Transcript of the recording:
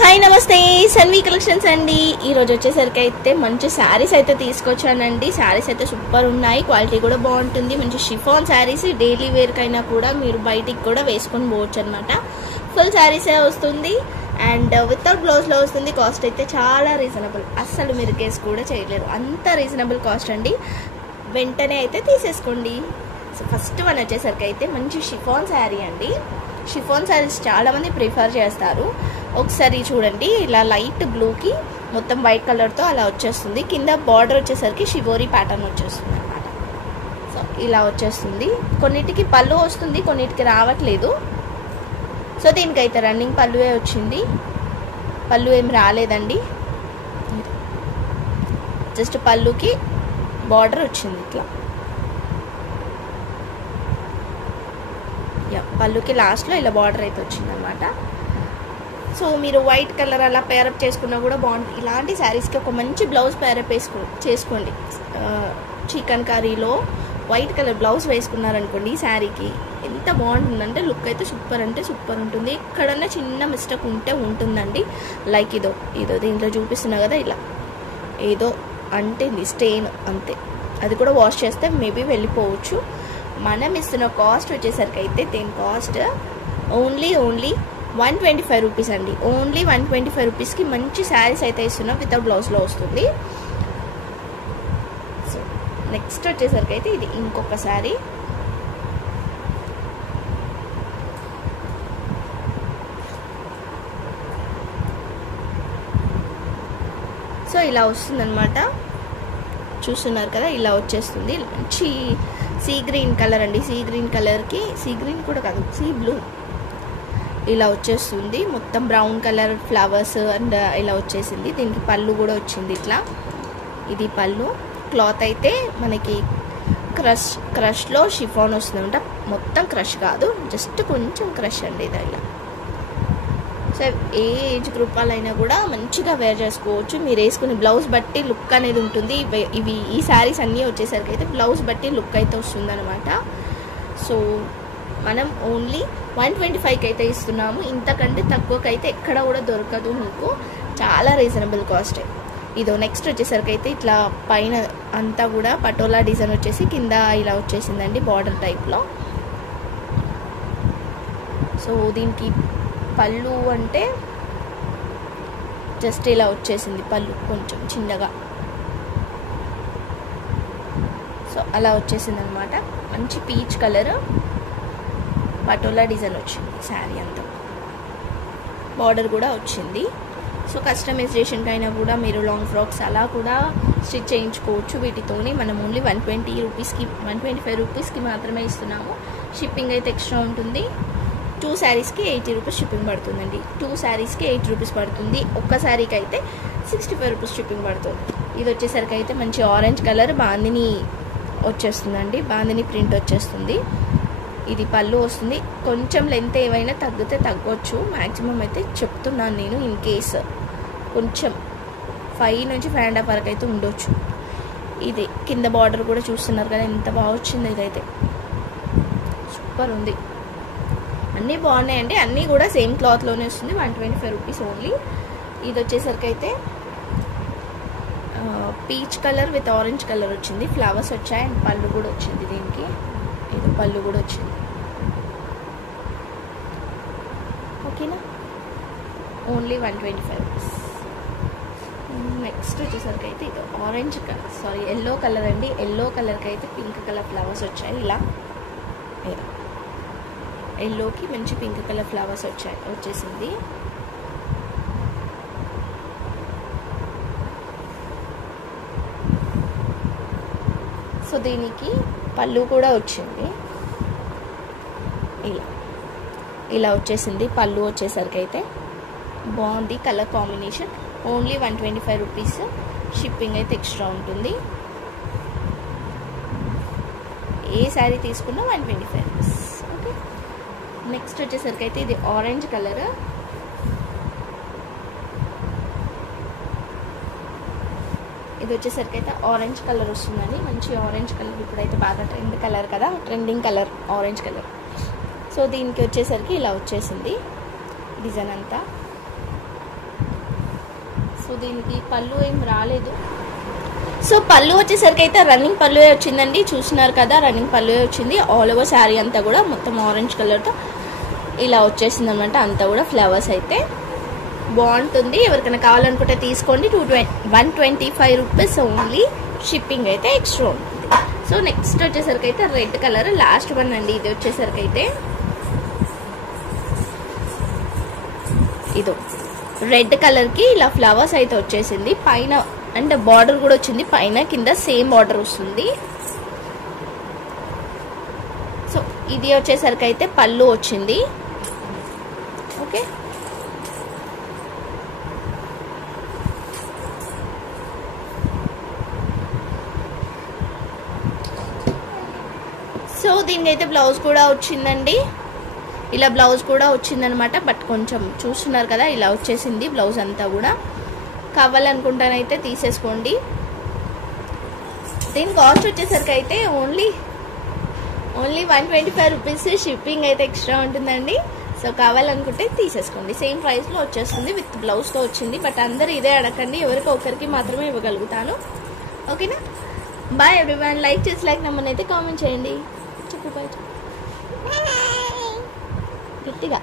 Hi నమస్తే Sanvi collections అండి. ఈ రోజు వచ్చేసరికి అయితే మంచి శారీస్ అయితే తీసుకొచ్చానండి. శారీస్ అయితే సూపర్ ఉన్నాయి, క్వాలిటీ కూడా బాగుంటుంది. మంచి షిఫాన్ శారీస్, డైలీ వేర్ కైనా కూడా మీరు బయటికి కూడా వేసుకొని పోవచ్చు అనమాట. ఫుల్ శారీసే వస్తుంది అండ్ వితౌట్ బ్లౌజ్ లో వస్తుంది. కాస్ట్ అయితే చాలా రీజనబుల్, అస్సలు మీరు గెస్ కూడా చేయలేరు, అంత రీజనబుల్ కాస్ట్ అండి. వెంటనే అయితే తీసేసుకోండి. సో ఫస్ట్ వన్ వచ్చేసరికి అయితే మంచి షిఫాన్ శారీ అండి. షిఫాన్ శారీస్ చాలా మంది ప్రిఫర్ చేస్తారు. ఒకసారి చూడండి, ఇలా లైట్ బ్లూకి మొత్తం వైట్ కలర్తో అలా వచ్చేస్తుంది. కింద బార్డర్ వచ్చేసరికి షివోరీ ప్యాటర్న్ వచ్చేస్తుంది అనమాట. సో ఇలా వచ్చేస్తుంది. కొన్నిటికి పళ్ళు వస్తుంది, కొన్నిటికి రావట్లేదు. సో దీనికైతే రన్నింగ్ పళ్ళువే వచ్చింది, పళ్ళు ఏం రాలేదండి. జస్ట్ పళ్ళుకి బార్డర్ వచ్చింది ఇట్లా. పళ్ళుకి లాస్ట్లో ఇలా బార్డర్ అయితే వచ్చింది అనమాట. సో మీరు వైట్ కలర్ అలా పేరప్ చేసుకున్నా కూడా బాగుంటుంది. ఇలాంటి శారీస్కి ఒక మంచి బ్లౌజ్ పేరప్ చేసుకోండి. చికెన్ కర్రీలో వైట్ కలర్ బ్లౌజ్ వేసుకున్నారనుకోండి, ఈ శారీకి ఎంత బాగుంటుందంటే లుక్ అయితే సూపర్ అంటే సూపర్ ఉంటుంది. ఎక్కడన్నా చిన్న మిస్టేక్ ఉంటే ఉంటుందండి. లైక్ ఇదో దీంట్లో చూపిస్తున్నా కదా, ఇలా ఏదో అంటేంది స్టెయిన్ అంతే, అది కూడా వాష్ చేస్తే మేబీ వెళ్ళిపోవచ్చు. మనం ఇస్తున్న కాస్ట్ వచ్చేసరికి అయితే దీని కాస్ట్ ఓన్లీ 125 రూపీస్ అండి. ఓన్లీ 125 రూపీస్కి మంచి శారీస్ అయితే ఇస్తున్నాం, వితౌట్ బ్లౌజ్లో వస్తుంది. సో నెక్స్ట్ వచ్చేసరికి అయితే ఇది ఇంకొక శారీ. సో ఇలా వస్తుందన్నమాట, చూస్తున్నారు కదా, ఇలా వచ్చేస్తుంది. మంచి సీ గ్రీన్ కలర్ అండి. సీ గ్రీన్ కలర్కి, సీ గ్రీన్ కూడా కాదు, సీ బ్లూ, ఇలా వచ్చేస్తుంది. మొత్తం బ్రౌన్ కలర్ ఫ్లవర్స్ అండ్ ఇలా వచ్చేసింది. దీనికి పళ్ళు కూడా వచ్చింది ఇట్లా. ఇది పళ్ళు. క్లాత్ అయితే మనకి క్రష్లో షిఫాన్ వస్తుందంట. మొత్తం క్రష్ కాదు, జస్ట్ కొంచెం క్రష్ అండి ఇది. ఇలా సో ఏ ఏజ్ గ్రూప్ వాళ్ళైనా కూడా మంచిగా వేర్ చేసుకోవచ్చు. మీరు వేసుకుని బ్లౌజ్ బట్టి లుక్ అనేది ఉంటుంది. ఈ శారీస్ అన్నీ వచ్చేసరికి అయితే బ్లౌజ్ బట్టి లుక్ అయితే వస్తుంది అనమాట. సో మనం ఓన్లీ 125కి అయితే ఇస్తున్నాము. ఇంతకంటే తక్కువకైతే ఎక్కడ కూడా దొరకదు మీకు, చాలా రీజనబుల్ కాస్ట్. ఇదో నెక్స్ట్ వచ్చేసరికి అయితే ఇట్లా పైన అంతా కూడా పటోలా డిజైన్ వచ్చేసి కింద ఇలా వచ్చేసిందండి బార్డర్ టైప్లో. సో దీనికి పళ్ళు అంటే జస్ట్ ఇలా వచ్చేసింది, పళ్ళు కొంచెం చిన్నగా. సో అలా వచ్చేసింది అనమాట. మంచి పీచ్ కలర్ పటోలా డిజైన్ వచ్చింది శారీ అంతా. బార్డర్ కూడా వచ్చింది. సో కస్టమైజేషన్కి అయినా కూడా మీరు లాంగ్ ఫ్రాక్స్ అలా కూడా స్టిచ్ చేయించుకోవచ్చు వీటితోని. మనం ఓన్లీ 125 రూపీస్కి మాత్రమే ఇస్తున్నాము. షిప్పింగ్ అయితే ఎక్స్ట్రా ఉంటుంది. 2 శారీస్కి 80 రూపీస్ షిప్పింగ్ పడుతుందండి. 2 శారీస్కి 80 రూపీస్ పడుతుంది. ఒక్క శారీకి అయితే 65 రూపీస్ షిప్పింగ్ పడుతుంది. ఇది వచ్చేసరికి అయితే మంచి ఆరెంజ్ కలర్ బాందిని వచ్చేస్తుందండి, బాందిని ప్రింట్ వచ్చేస్తుంది. ఇది పళ్ళు వస్తుంది. కొంచెం లెంత్ ఏవైనా తగ్గితే తగ్గొచ్చు, మ్యాక్సిమం అయితే చెప్తున్నాను నేను. ఇన్ కేస్ కొంచెం 5 నుంచి 5.5 వరకు అయితే ఉండొచ్చు. ఇది కింద బార్డర్ కూడా చూస్తున్నారు కదా, ఎంత బాగా వచ్చింది. ఇదైతే సూపర్ ఉంది. అన్నీ బాగున్నాయండి, అన్నీ కూడా సేమ్ క్లాత్లోనే వస్తుంది. 125 రూపీస్ ఓన్లీ. ఇది వచ్చేసరికి అయితే peach colour with orange colour వచ్చింది. ఫ్లవర్స్ వచ్చాయి అండ్ పళ్ళు కూడా వచ్చింది. దీనికి ఇది పళ్ళు కూడా వచ్చింది. ఓకేనా, ఓన్లీ 125 రూపీస్. నెక్స్ట్ వచ్చేసరికి అయితే ఇది ఆరెంజ్ కలర్, ఎల్లో కలర్ అండి. ఎల్లో కలర్కి అయితే పింక్ కలర్ ఫ్లవర్స్ వచ్చాయి. ఇలా ఎల్లోకి మంచి పింక్ కలర్ ఫ్లవర్స్ వచ్చేసింది. సో దీనికి పళ్ళు కూడా వచ్చింది. ఇలా వచ్చేసింది పళ్ళు. వచ్చేసరికి అయితే బాగుంది colour combination. Only 125 rupees. Shipping అయితే ఎక్స్ట్రా ఉంటుంది. ఏ శారీ తీసుకున్నా 125 రూపీస్. ఓకే, నెక్స్ట్ వచ్చేసరికి అయితే ఇది ఆరెంజ్ కలర్. ఇది వచ్చేసరికి అయితే ఆరెంజ్ కలర్ వస్తుందండి. మంచి ఆరెంజ్ కలర్ ఇప్పుడైతే బాగా ట్రెండ్ కలర్ కదా, trending colour orange colour. So దీనికి వచ్చేసరికి ఇలా వచ్చేసింది డిజైన్ అంతా. సో దీనికి పళ్ళు ఏం రాలేదు. సో పళ్ళు వచ్చేసరికి అయితే రన్నింగ్ పళ్ళు వచ్చిందండి. చూస్తున్నారు కదా, రన్నింగ్ పళ్ళు వచ్చింది. ఆల్ ఓవర్ శారీ అంతా కూడా మొత్తం ఆరెంజ్ కలర్తో ఇలా వచ్చేసింది అనమాట. అంతా కూడా ఫ్లవర్స్ అయితే బాగుంటుంది. ఎవరికైనా కావాలనుకుంటే తీసుకోండి. 125 రూపీస్ ఓన్లీ. షిప్పింగ్ అయితే ఎక్స్ట్రా ఉంటుంది. సో నెక్స్ట్ వచ్చేసరికి అయితే రెడ్ కలర్ లాస్ట్ వన్ అండి. ఇది వచ్చేసరికి అయితే ఇదో రెడ్ కలర్కి ఇలా ఫ్లవర్స్ అయితే వచ్చేసింది. పైన అంటే బార్డర్ కూడా వచ్చింది, పైన కింద సేమ్ బార్డర్ వస్తుంది. సో ఇది వచ్చేసరికి అయితే పళ్ళు వచ్చింది. ఓకే, సో దీనికి అయితే బ్లౌజ్ కూడా వచ్చిందండి. ఇలా బ్లౌజ్ కూడా వచ్చిందనమాట. బట్ కొంచెం చూస్తున్నారు కదా, ఇలా వచ్చేసింది బ్లౌజ్ అంతా కూడా. కావాలనుకుంటానైతే తీసేసుకోండి. దీని కాస్ట్ వచ్చేసరికి అయితే ఓన్లీ 125 రూపీస్. షిప్పింగ్ అయితే ఎక్స్ట్రా ఉంటుందండి. సో కావాలనుకుంటే తీసేసుకోండి. సేమ్ ప్రైస్లో వచ్చేస్తుంది, విత్ బ్లౌజ్తో వచ్చింది. బట్ అందరు ఇదే అడగండి, ఎవరికి ఒకరికి మాత్రమే ఇవ్వగలుగుతాను. ఓకేనా, బాయ్ ఎవ్రీవన్. లైక్ చేసి లైక్ నెంబర్ అయితే కామెంట్ చేయండి. చెప్పు బాయ్ గట్టిగా.